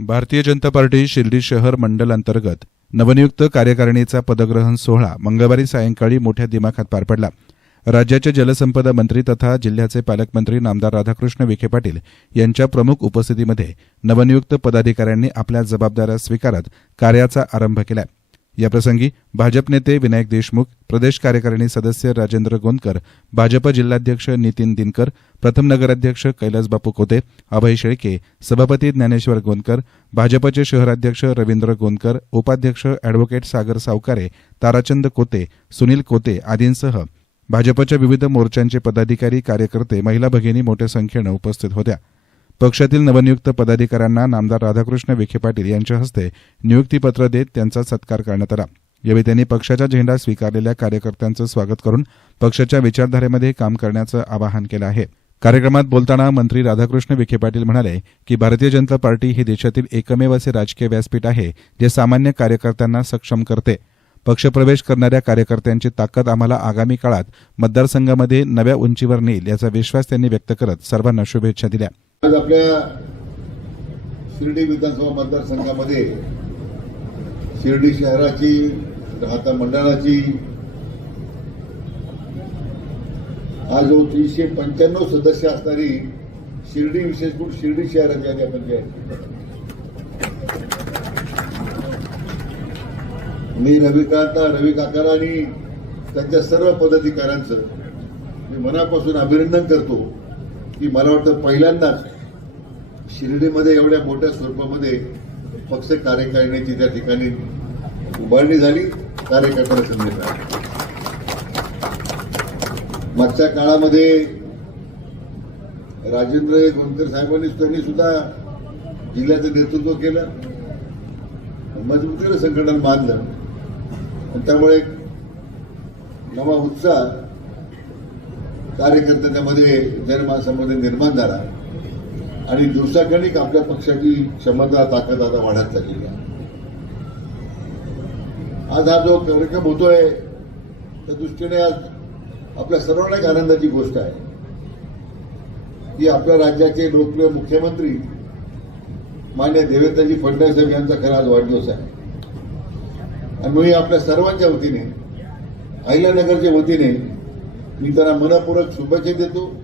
Bharatiya Janata party Shirdi शहर मंडल अंतर्गत नवनियुक्त कार्यकारिणीचा पदग्रहण सोहळा मंगळवारी सायंकाळी मोठ्या दिमाखात पार पडला. राज्याचे जलसंपदा मंत्री तथा जिल्ह्याचे पालकमंत्री नामदार राधाकृष्ण विखे पाटील यांच्या प्रमुख उपस्थितीमध्ये नवनियुक्त पदाधिकाऱ्यांनी आपल्या जबाबदाऱ्या स्वीकारत कार्याचा आरंभ केला. याप्रसंगी भाजप नेते विनायक देशमुख प्रदेश कार्यकारिणी सदस्य राजेंद्र गोंदकर भाजप जिल्हाध्यक्ष नितीन दिनकर प्रथम नगराध्यक्ष कैलासबापू कोते अभय शेळके सभापती ज्ञानेश्वर गोंदकर भाजपचे शहराध्यक्ष रवींद्र गोंदकर उपाध्यक्ष अॅडव्होकेट सागर सावकारे ताराचंद कोते सुनील कोते आदींसह भाजपच्या विविध मोर्चांचे पदाधिकारी कार्यकर्ते महिला भगिनी मोठ्या संख्येनं उपस्थित होत्या. पक्षातील नवनियुक्त पदाधिकाऱ्यांना नामदार राधाकृष्ण विखे पाटील यांच्या हस्ते नियुक्तीपत्र देत त्यांचा सत्कार करण्यात आला. यावेळी त्यांनी पक्षाचा झेंडा स्वीकारलेल्या कार्यकर्त्यांचं स्वागत करून पक्षाच्या विचारधारेमध्ये काम करण्याचं आवाहन केलं आहे. कार्यक्रमात बोलताना मंत्री राधाकृष्ण विखे पाटील म्हणाले की भारतीय जनता पार्टी ही देशातील एकमेव असे राजकीय व्यासपीठ आहे जे सामान्य कार्यकर्त्यांना सक्षम करते. पक्षप्रवेश करणाऱ्या कार्यकर्त्यांची ताकद आम्हाला आगामी काळात मतदारसंघामध्ये नव्या उंचीवर नेईल याचा विश्वास त्यांनी व्यक्त करत सर्वांना शुभेच्छा दिल्या. आज आपल्या शिर्डी विधानसभा मतदारसंघामध्ये शिर्डी शहराची राहता मंडळाची आज जो तीनशे पंच्याण्णव सदस्य असणारी शिर्डी विशेष करून शिर्डी शहराची आधी आपण जे मी रविकांता रवी काकाला आणि त्यांच्या सर्व पदाधिकाऱ्यांचं मी मनापासून अभिनंदन करतो. की मला वाटतं पहिल्यांदाच शिर्डीमध्ये एवढ्या मोठ्या स्वरूपामध्ये पक्ष कार्यकारिणीची त्या ठिकाणी उभारणी झाली कार्यकर्त्याला संधी मिळाली मागच्या काळामध्ये राजेंद्र गोंदकर साहेबांनी त्यांनी सुद्धा जिल्ह्याचं नेतृत्व केलं. मजबूतीनं संघटन बांधलं. आणि त्यामुळे नवा उत्साह कार्यकर्त्यांमध्ये जनमानसामध्ये निर्माण झाला. आणि दिवसागणिक आपल्या पक्षाची क्षमता ताकद आता वाढत चाललेली आहे. आज हा जो कार्यक्रम होतोय त्या दृष्टीने आज आपल्या सर्वांना एक आनंदाची गोष्ट आहे. की आपल्या राज्याचे लोकप्रिय मुख्यमंत्री मान्य देवेंद्रजी फडणवीस साहेब यांचा खरा आज वाढदिवस आहे. आणि मी आपल्या सर्वांच्या वतीने अहिल्यानगरच्या वतीने मी त्यांना मनपूर्वक शुभेच्छा देतो.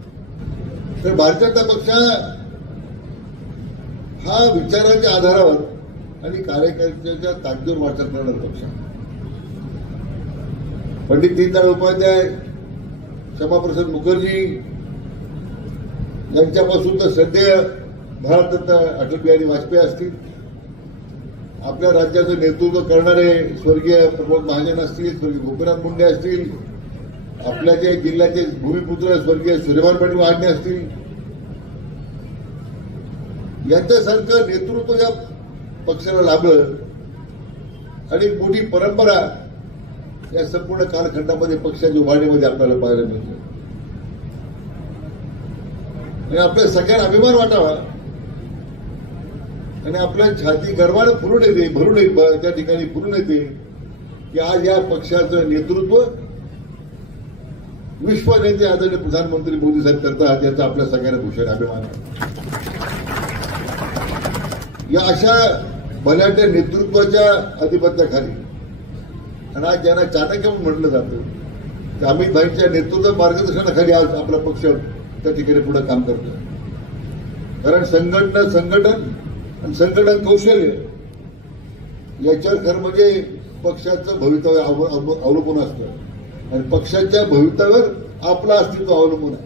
तर भारतीय जनता पक्ष हा विचारांच्या आधारावर आणि कार्यकर्त्याच्या ताकदीवर वाटचाल करणार पक्ष. पंडित दीनदयाळ उपाध्याय क्षमाप्रसाद मुखर्जी यांच्यापासून तर सध्या भारतरत्न अटल बिहारी वाजपेयी असतील. आपल्या राज्याचं नेतृत्व करणारे स्वर्गीय प्रमोद महाजन असतील स्वर्गीय गोपीनाथ मुंडे असतील आपल्या जे जिल्ह्याचे भूमिपुत्र स्वर्गीय सूर्यमान पाटील वाढणे असतील यांच्यासारखं नेतृत्व या पक्षाला लाभलं आणि मोठी परंपरा या संपूर्ण कालखंडामध्ये पक्षाच्या उभारणीमध्ये आपल्याला पाहायला मिळते. आणि आपल्या सगळ्यांना अभिमान वाटावा. आणि आपल्या छाती गर्वाने फुरून येते भरून येते त्या ठिकाणी फुरून येते की आज या पक्षाचं नेतृत्व विश्व नेते आदरणीय प्रधानमंत्री मोदी साहेब करतात याचा आपल्या सगळ्यांना भूषण अभिमान आहे. या अशा बलाढ्य नेतृत्वाच्या अधिपत्याखाली आणि आज ज्यांना चाणक्य म्हणून म्हटलं जातं. त्या अमित भाईच्या नेतृत्व मार्गदर्शनाखाली आज आपला पक्ष त्या ठिकाणी पुढे काम करतो कारण संघटना संघटन आणि संघटन कौशल्य याच्यावर खरं म्हणजे पक्षाचं भवितव्य अवलंबून असतं. आणि पक्षाच्या भवितव्यावर आपलं अस्तित्व अवलंबून आहे.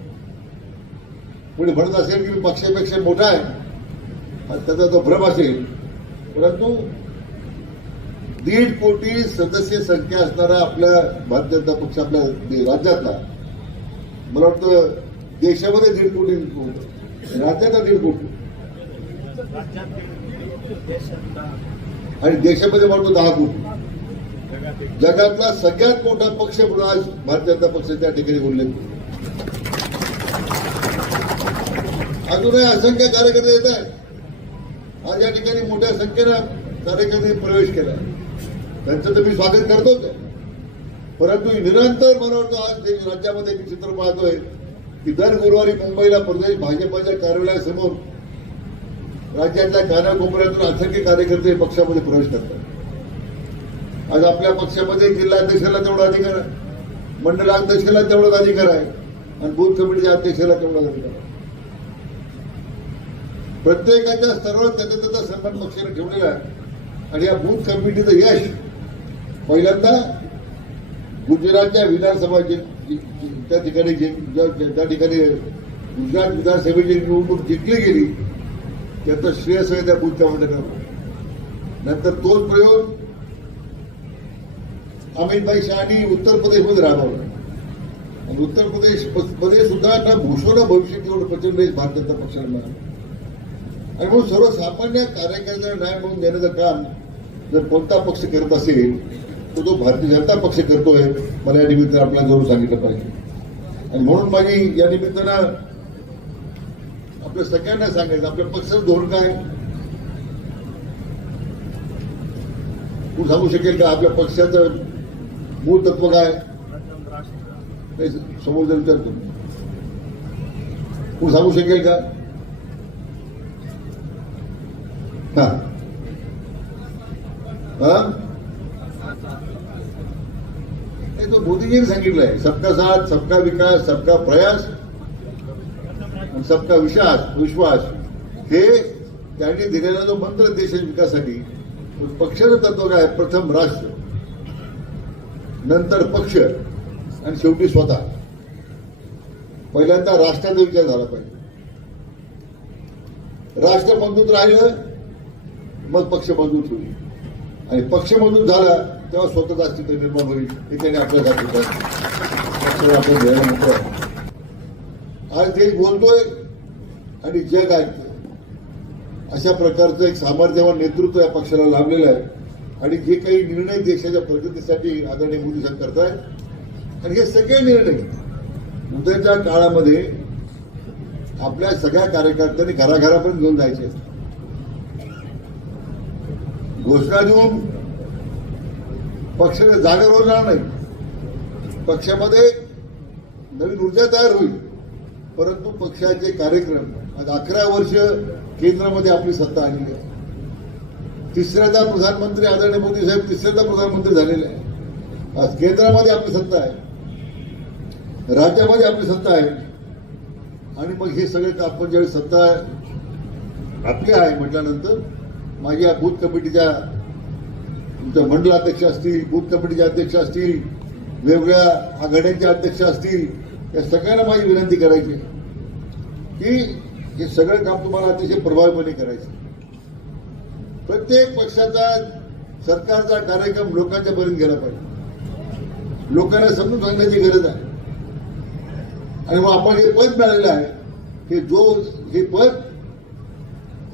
कोणी म्हणत असेल की मी पक्षापेक्षा मोठा आहे त्याचा तो भ्रम असेल परंतु दीड कोटी सदस्य संख्या असणारा आपल्या भारतीय जनता पक्ष आपल्या राज्यातला मला वाटतं देशामध्ये दीड कोटी राज्यातला दीड कोटी. आणि देशामध्ये म्हणतो दहा कोटी. जगातला सगळ्यात मोठा पक्ष म्हणून आज भारतीय जनता पक्ष त्या ठिकाणी उल्लेख अजूनही असंख्य कार्यकर्ते येत आहेत. आज या ठिकाणी मोठ्या संख्येनं कार्यकर्त्यांनी प्रवेश केला. त्यांचं तर मी स्वागत करतोच परंतु निरंतर मला वाटतं आज राज्यामध्ये मी चित्र पाहतोय की दर गुरुवारी मुंबईला प्रदेश भाजपाच्या कार्यालयासमोर राज्यातल्या कानाकोपऱ्यातून असंख्य कार्यकर्ते पक्षामध्ये प्रवेश करतात. आज आपल्या पक्षामध्ये जिल्हाध्यक्षाला तेवढा अधिकार आहे. मंडलाध्यक्षाला तेवढाच अधिकार आहे. आणि बूथ कमिटीच्या अध्यक्षाला तेवढाच अधिकार आहे. प्रत्येकाच्या स्तरावर त्याचा त्याचा सन्मान पक्षाने ठेवलेला आहे. आणि या बूथ कमिटीचं यश पहिल्यांदा गुजरातच्या विधानसभा त्या ठिकाणी ज्या- त्या ठिकाणी गुजरात विधानसभेची निवडणूक जिंकली गेली त्याचं श्रेय सगळ्या त्या बूथच्या मंडळावर. नंतर तोच प्रयोग अमितभाई शहानी उत्तर प्रदेशमध्ये राहणार. आणि उत्तर प्रदेशमध्ये सुद्धा ना भूषण भविष्य केवळ प्रचंड भारतीय जनता पक्षाला मिळालं आणि म्हणून सर्वसामान्य कार्यकर्त्यांना न्याय मिळवून देण्याचं काम जर कोणता पक्ष करत असेल तर तो भारतीय जनता पक्ष करतोय मला या निमित्त आपल्याला जरूर सांगितलं पाहिजे. आणि म्हणून माझी या निमित्तानं आपल्या सगळ्यांना सांगायचं आपल्या पक्षाचं धोरण काय? कोण सांगू शकेल का आपल्या पक्षाचं मूळ तत्व काय? नाही, समोर जर विचारतो कोण सांगू शकेल का? हा. हा? तो मोदीजींनी सांगितलंय सबका साथ सबका विकास सबका प्रयास सबका विश्वास विश्वास. हे त्यांनी दिलेला जो मंत्र देशाच्या विकासासाठी पक्षाचं तत्व काय? प्रथम राष्ट्र. नंतर पक्ष आणि शेवटी स्वतः. पहिल्यांदा राष्ट्राचा विचार झाला पाहिजे. राष्ट्र मजबूत राहिलं मग पक्ष मजबूत होईल. आणि पक्ष मजबूत झाला तेव्हा स्वतःचं अस्तित्व निर्माण होईल हे त्यांनी आपल्या सांगितलं आपण घ्यायला आज देश बोलतोय आणि जग ऐकतोय अशा प्रकारचं एक सामर्थ्यवान नेतृत्व या पक्षाला लाभलेलं आहे. आणि जे काही निर्णय देशाच्या प्रगतीसाठी आदरणीय मोदी साहेब करतायत आणि हे सगळे निर्णय उद्याच्या काळामध्ये आपल्या सगळ्या कार्यकर्त्यांनी घराघरापर्यंत घेऊन जायचे. घोषणा देऊन पक्ष जागेवर जाणार नाही. पक्षामध्ये नवीन ऊर्जा तयार होईल. परंतु पक्षाचे कार्यक्रम आज अकरा वर्ष केंद्रामध्ये आपली सत्ता आलेली आहे. तिसऱ्यांदा प्रधानमंत्री आदरणीय मोदी साहेब तिसऱ्यांदा प्रधानमंत्री झालेले आहे आज केंद्रामध्ये आपली सत्ता आहे. राज्यामध्ये आपली सत्ता आहे. आणि मग हे सगळे आपण ज्यावेळी सत्ता आपली आहे म्हटल्यानंतर माझ्या बूथ कमिटीच्या तुमच्या मंडलाध्यक्ष असतील बूथ कमिटीचे अध्यक्ष असतील वेगवेगळ्या आघाड्यांचे अध्यक्ष असतील या सगळ्यांना माझी विनंती करायची की हे सगळं काम तुम्हाला अतिशय प्रभावीपणे करायचं प्रत्येक पक्षाचा सरकारचा कार्यक्रम लोकांच्या पर्यंत गेला पाहिजे. लोकांना समजून सांगण्याची गरज आहे. आणि मग आपण हे पद मिळालेलं आहे हे जो हे पद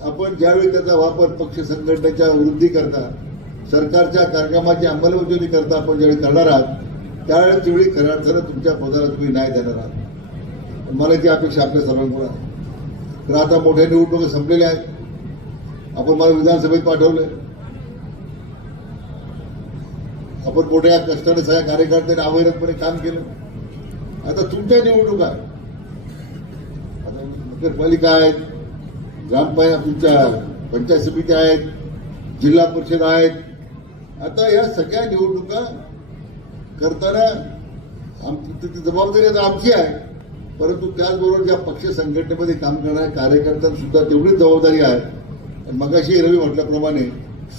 आपण ज्यावेळी त्याचा वापर पक्ष संघटनेच्या वृद्धी करता सरकारच्या कार्यक्रमाची अंमलबजावणी करता आपण ज्यावेळी करणार आहात त्यावेळेस तेवढी खऱ्या अर्थानं तुमच्या पदाला तुम्ही न्याय देणार आहात. मला ती अपेक्षा आपल्या सर्वांकडून आहे. तर आता मोठ्या निवडणुका संपलेल्या आहेत. आपण मला विधानसभेत पाठवलंय आपण मोठ्या कष्टाने सगळ्या कार्यकर्त्यांनी अवैधपणे काम केलं. आता तुमच्या निवडणुका आहे. आता नगरपालिका आहेत ग्रामपंचायत तुमच्या पंचायत समिती आहेत जिल्हा परिषद आहेत. आता या सगळ्या निवडणुका करताना आमची ती जबाबदारी आता आमची आहे. परंतु त्याचबरोबर ज्या पक्ष संघटनेमध्ये काम करणाऱ्या कार्यकर्त्यांना सुद्धा तेवढीच जबाबदारी आहे. मगाशी रवी म्हटल्याप्रमाणे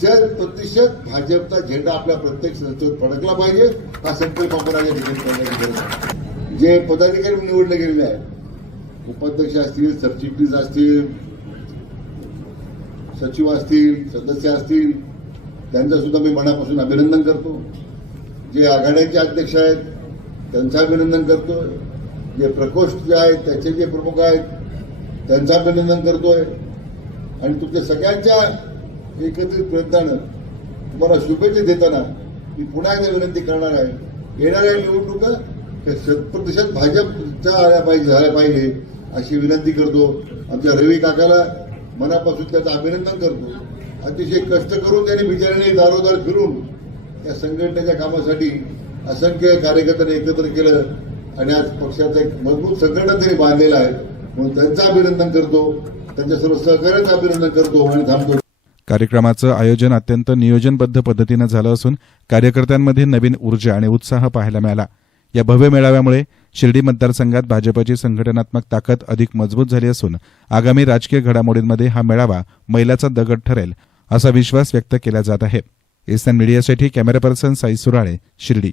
शत प्रतिशत भाजपचा झेंडा आपल्या प्रत्येक संस्थेवर फडकला पाहिजे हा संकल्प आपण आज ठिकाणी करण्याची गरज जे पदाधिकारी निवडले गेलेले आहेत उपाध्यक्ष असतील सरचिटणीस असतील सचिव असतील सदस्य असतील त्यांचं सुद्धा मी मनापासून अभिनंदन करतो. जे आघाड्यांचे अध्यक्ष आहेत त्यांचं अभिनंदन करतो जे प्रकोष्ठ जे आहेत त्याचे जे प्रमुख आहेत त्यांचं अभिनंदन करतोय. आणि तुमच्या सगळ्यांच्या एकत्रित प्रयत्नानं तुम्हाला शुभेच्छा देताना मी पुन्हा एकदा विनंती करणार आहे येणाऱ्या निवडणुका त्या शतप्रतिशत भाजपच्या आल्या पाहिजे झाल्या पाहिजे अशी विनंती करतो. आमच्या रवी काकाला मनापासून त्याचं अभिनंदन करतो. अतिशय कष्ट करून त्यांनी बिचाराने दारोदार फिरून या संघटनेच्या कामासाठी असंख्य कार्यकर्त्यांनी एकत्र केलं आणि आज पक्षाचं एक मजबूत संघटन त्यांनी बांधलेलं आहे. म्हणून त्यांचं अभिनंदन करतो. त्यांच्या सर्व सहकार्याचं अभिनंदन करतो आणि थांबतो. कार्यक्रमाचं आयोजन अत्यंत नियोजनबद्ध पद्धतीनं झालं असून कार्यकर्त्यांमध्ये नवीन ऊर्जा आणि उत्साह पाहायला मिळाला. या भव्य मेळाव्यामुळे शिर्डी मतदारसंघात भाजपची संघटनात्मक ताकद अधिक मजबूत झाली असून आगामी राजकीय घडामोडींमध्ये हा मेळावा मैलाचा दगड ठरेल असा विश्वास व्यक्त केला जात आहे. एसएन मीडियासाठी कॅमेरा पर्सन साई सुराळे शिर्डी.